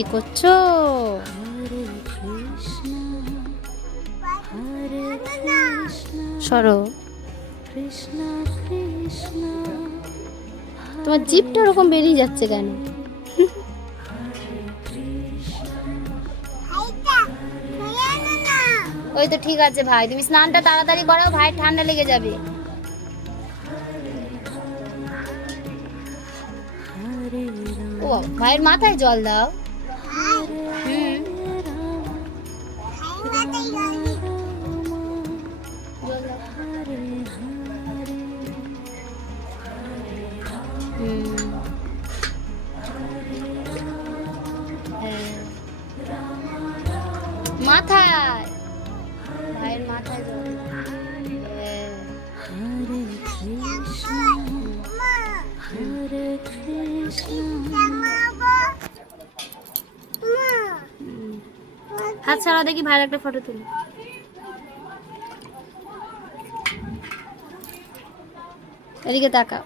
কি করছো? সরো। তোমার জিভটা ওরকম বেরিয়ে যাচ্ছে কেন? ওই তো ঠিক আছে ভাই, তুমি স্নানটা তাড়াতাড়ি করো, ভাই ঠান্ডা লেগে যাবে। ও ভাইয়ের মাথায় জল দাও। হুম, জল দাও। হুম, হ্যাঁ। মাথায়, ভাইয়ের মাথায় জল দাও। হ্যাঁ। হাত ছাড়া দেখি, ভাইয়ের একটা ফটো তুলি। এদিকে তাকাও।